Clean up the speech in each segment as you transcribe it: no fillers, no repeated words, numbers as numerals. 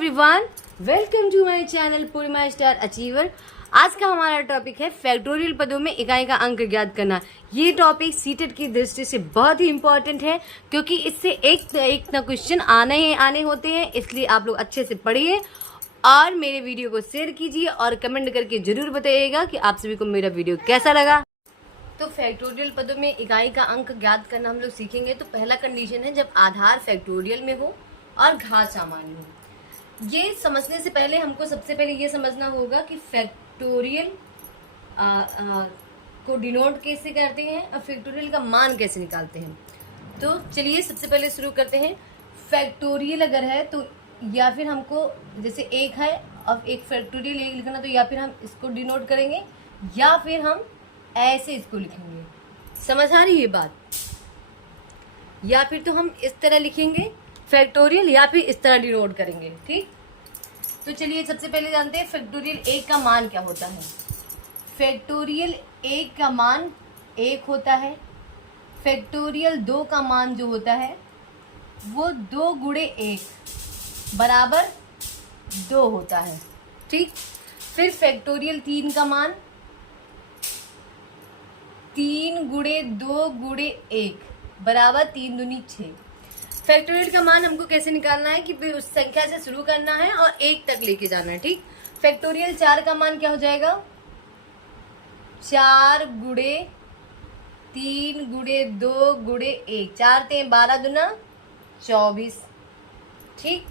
Everyone, welcome to my channel Purnima star achiever. आज का हमारा टॉपिक है फैक्टोरियल पदों में इकाई का अंक ज्ञात करना। ये टॉपिक सीटेट की दृष्टि से बहुत ही इम्पोर्टेंट है क्योंकि इससे एक ना क्वेश्चन आने होते हैं, इसलिए आप लोग अच्छे से पढ़िए और मेरे वीडियो को शेयर कीजिए और कमेंट करके जरूर बताइएगा कि आप सभी को मेरा वीडियो कैसा लगा। तो फैक्टोरियल पदों में इकाई का अंक ज्ञात करना हम लोग सीखेंगे। तो पहला कंडीशन है जब आधार फैक्टोरियल में हो और घात सामान्य हो। ये समझने से पहले हमको सबसे पहले ये समझना होगा कि फैक्टोरियल को डिनोट कैसे करते हैं और फैक्टोरियल का मान कैसे निकालते हैं। तो चलिए सबसे पहले शुरू करते हैं। फैक्टोरियल अगर है तो या फिर हमको जैसे एक है और एक फैक्टोरियल एक लिखना, तो या फिर हम इसको डिनोट करेंगे या फिर हम ऐसे इसको लिखेंगे। समझ आ रही है बात? या फिर तो हम इस तरह लिखेंगे फैक्टोरियल या फिर इस तरह डिनोट करेंगे। ठीक, तो चलिए सबसे पहले जानते हैं फैक्टोरियल एक का मान क्या होता है। फैक्टोरियल एक का मान एक होता है। फैक्टोरियल दो का मान जो होता है वो 2 गुणे 1 बराबर 2 होता है। ठीक, फिर फैक्टोरियल 3 का मान 3 गुणे 2 गुणे 1 बराबर 3 दूनी 6। फैक्टोरियल का मान हमको कैसे निकालना है कि उस संख्या से शुरू करना है और 1 तक लेके जाना है। ठीक, फैक्टोरियल 4 का मान क्या हो जाएगा? 4 गुणे 3 गुणे 2 गुणे 1, 4 ते 12 दूना 24। ठीक,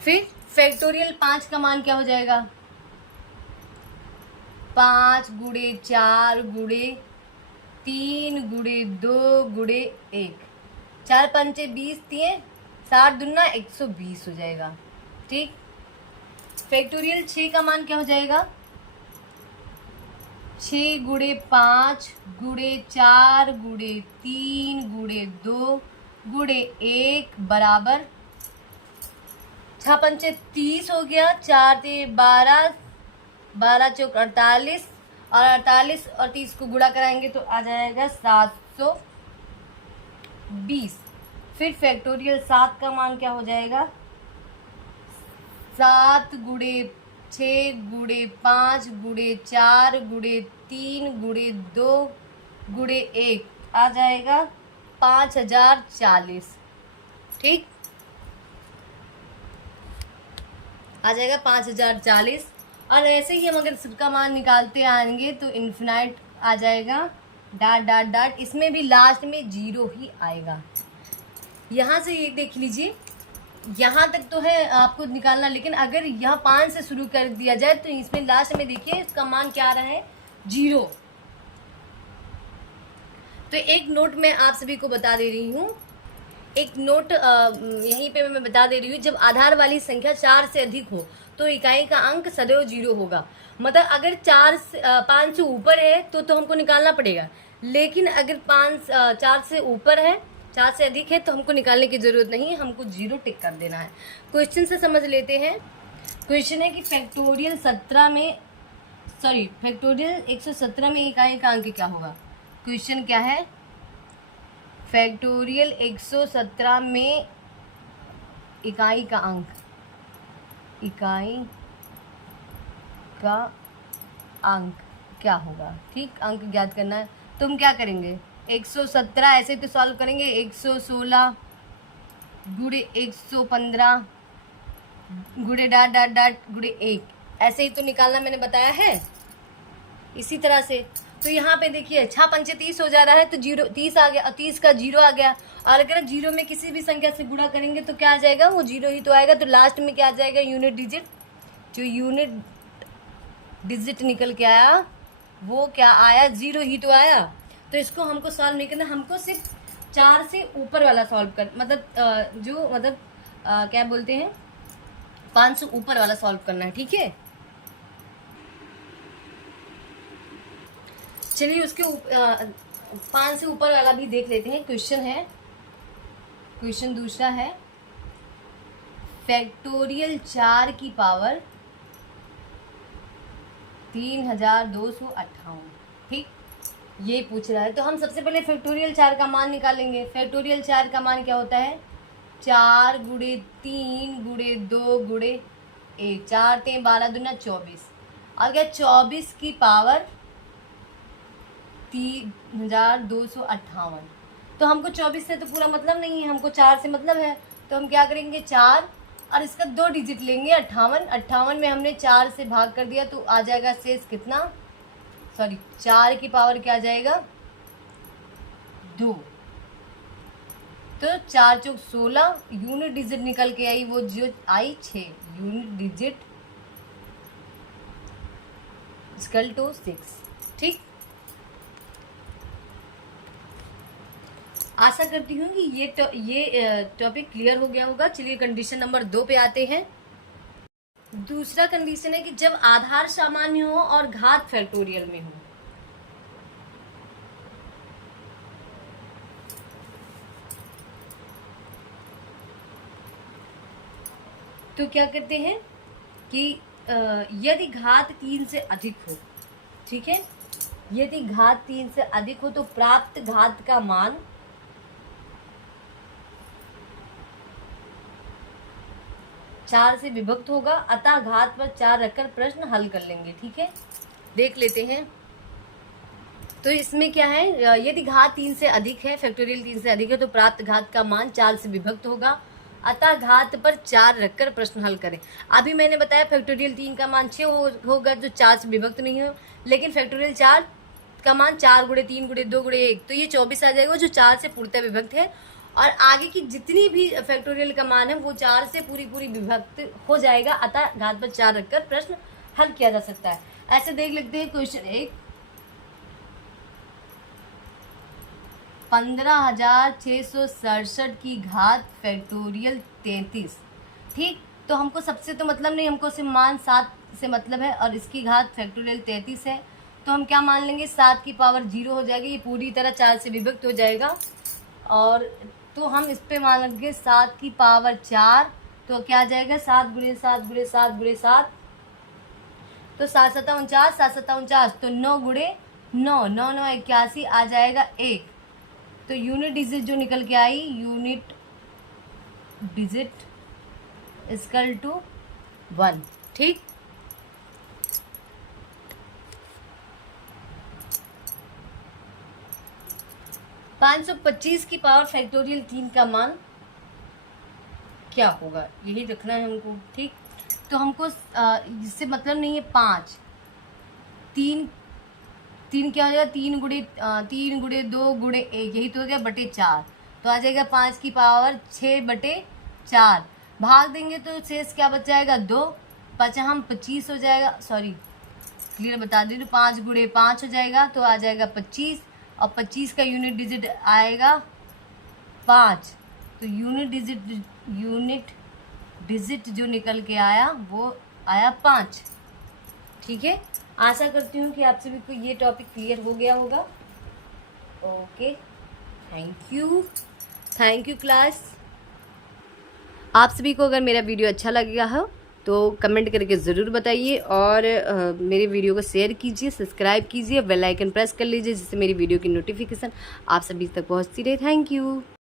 फिर फैक्टोरियल 5 का मान क्या हो जाएगा? 5 गुणे 4 गुणे 3 गुणे 2 गुणे 1, 4 पंचे 20 दिए 60 दूना 120 हो जाएगा। ठीक, फैक्टोरियल 6 का मान क्या हो जाएगा? 6 गुणे 5 गुणे 4 गुणे 3 गुणे 2 गुणे 1 बराबर 6 पंचे 30 हो गया, 4 ते 12, 12 चौक 48 और 48 और 30 को गुणा कराएंगे तो आ जाएगा 720। फिर फैक्टोरियल 7 का मान क्या हो जाएगा? 7 गुणे 6 गुणे 5 गुणे 4 गुणे 3 गुणे 2 गुणे 1 आ जाएगा 5040। ठीक, आ जाएगा 5040। और ऐसे ही हम अगर सबका मान निकालते आएंगे तो इन्फिनाइट आ जाएगा, डॉट डॉट डॉट, इसमें भी लास्ट में 0 ही आएगा। यहाँ से ये देख लीजिए, यहाँ तक तो है आपको निकालना, लेकिन अगर यहाँ 5 से शुरू कर दिया जाए तो इसमें लास्ट में देखिए इसका मान क्या आ रहा है? 0। तो एक नोट मैं आप सभी को बता दे रही हूँ, एक नोट यहीं पे मैं बता दे रही हूँ। जब आधार वाली संख्या 4 से अधिक हो तो इकाई का अंक सदैव 0 होगा। मतलब अगर 5 से ऊपर है तो हमको निकालना पड़ेगा, लेकिन अगर 4 से ऊपर है, 4 से अधिक है तो हमको निकालने की जरूरत नहीं है, हमको 0 टिक कर देना है। क्वेश्चन से समझ लेते हैं। क्वेश्चन है कि फैक्टोरियल 117 में इकाई का अंक क्या होगा। क्वेश्चन क्या है? फैक्टोरियल 117 में इकाई का अंक, इकाई का अंक क्या होगा। ठीक, अंक ज्ञात करना है तो हम क्या करेंगे? 117 ऐसे तो सॉल्व करेंगे, 116 गुणे 115 गुणे डॉट डॉट डॉट गुणे 1, ऐसे ही तो निकालना मैंने बताया है। इसी तरह से तो यहाँ पे देखिए 6 पंचे 30 हो जा रहा है तो 30 आ गया और 30 का 0 आ गया। और अगर 0 में किसी भी संख्या से गुणा करेंगे तो क्या आ जाएगा? वो 0 ही तो आएगा। तो लास्ट में क्या आ जाएगा? Unit digit. जो यूनिट डिजिट निकल के आया वो क्या आया? 0 ही तो आया। तो इसको हमको सॉल्व नहीं करना, हमको सिर्फ 4 से ऊपर वाला सॉल्व कर, मतलब क्या बोलते हैं, 5 से ऊपर वाला सॉल्व करना है। ठीक है, चलिए उसके 5 से ऊपर वाला भी देख लेते हैं। क्वेश्चन है, क्वेश्चन दूसरा है, फैक्टोरियल 4 की पावर 3258। ठीक, ये पूछ रहा है। तो हम सबसे पहले फैक्टोरियल 4 का मान निकालेंगे। फैक्टोरियल 4 का मान क्या होता है? 4 गुणे 3 गुणे 2 गुणे 1, 4 3 12 दूना 24, और क्या 24 की पावर 3258। तो हमको 24 से तो पूरा मतलब नहीं है, हमको 4 से मतलब है। तो हम क्या करेंगे, 4 और इसका 2 डिजिट लेंगे 58। 58 में हमने 4 से भाग कर दिया तो आ जाएगा शेष कितना, सॉरी 4 की पावर क्या आ जाएगा 2। तो 4 चौक 16, यूनिट डिजिट निकल के आई वो जो आई 6, यूनिट डिजिट इक्वल टू 6। ठीक, आशा करती हूँ कि ये टॉपिक क्लियर हो गया होगा। चलिए कंडीशन नंबर 2 पे आते हैं। दूसरा कंडीशन है कि जब आधार सामान्य हो और घात फैक्टोरियल में हो। तो क्या करते हैं कि यदि घात 3 से अधिक हो, ठीक है, यदि घात 3 से अधिक हो तो प्राप्त घात का मान 4 से विभक्त होगा, अतः घात पर 4 रखकर प्रश्न हल कर लेंगे। ठीक है, देख लेते हैं। तो इसमें क्या है, यदि घात 3 से अधिक है, फैक्टोरियल 3 से अधिक है, तो प्राप्त घात का मान 4 से विभक्त होगा, अतः घात पर 4 रखकर प्रश्न हल करें। अभी मैंने बताया फैक्टोरियल 3 का मान 6 होगा जो 4 से विभक्त नहीं हो, लेकिन फैक्टोरियल 4 का मान 4 गुणे 3 गुणे 2 गुणे 1, तो ये 24 आ जाएगा जो 4 से पूर्णतः विभक्त है। और आगे की जितनी भी फैक्टोरियल का मान है वो 4 से पूरी विभक्त हो जाएगा, अतः घात पर 4 रखकर प्रश्न हल किया जा सकता है। ऐसे देख लेते हैं क्वेश्चन 1, 15,667 की घात फैक्टोरियल 33। ठीक, तो हमको सबसे तो मतलब नहीं, हमको सिर्फ मान 7 से मतलब है, और इसकी घात फैक्टोरियल 33 है। तो हम क्या मान लेंगे, 7 की पावर 0 हो जाएगी, ये पूरी तरह 4 से विभक्त हो जाएगा। और तो हम इस पे मान लेंगे 7 की पावर 4, तो क्या आ जाएगा 7 गुणे 7 गुणे 7 गुणे 7, तो 7 7 49, 7 7 49, तो 9 गुणे 9, 9 9 81 आ जाएगा 1। तो यूनिट डिजिट जो निकल के आई, यूनिट डिजिट इक्वल टू 1। ठीक, पाँच 525 की पावर फैक्टोरियल 3 का मान क्या होगा, यही रखना है हमको। ठीक, तो हमको इससे मतलब नहीं है 5, 3 क्या हो जाएगा, 3 गुणे 2 गुणे 1, यही तो हो गया बटे 4, तो आ जाएगा 5 की पावर 6 बटे 4। भाग देंगे तो शेष क्या बच जाएगा 2, 5 हम 25 हो जाएगा, सॉरी क्लियर बता दे, तो 5 गुणे 5 हो जाएगा, तो आ जाएगा 25, और 25 का यूनिट डिजिट आएगा 5, तो यूनिट डिजिट जो निकल के आया वो आया 5। ठीक है, आशा करती हूँ कि आप सभी को ये टॉपिक क्लियर हो गया होगा। Okay, thank you class. आप सभी को अगर मेरा वीडियो अच्छा लगेगा हो तो कमेंट करके ज़रूर बताइए, और मेरे वीडियो को शेयर कीजिए, सब्सक्राइब कीजिए, बेल आइकन प्रेस कर लीजिए, जिससे मेरी वीडियो की नोटिफिकेशन आप सभी तक पहुंचती रहे। Thank you.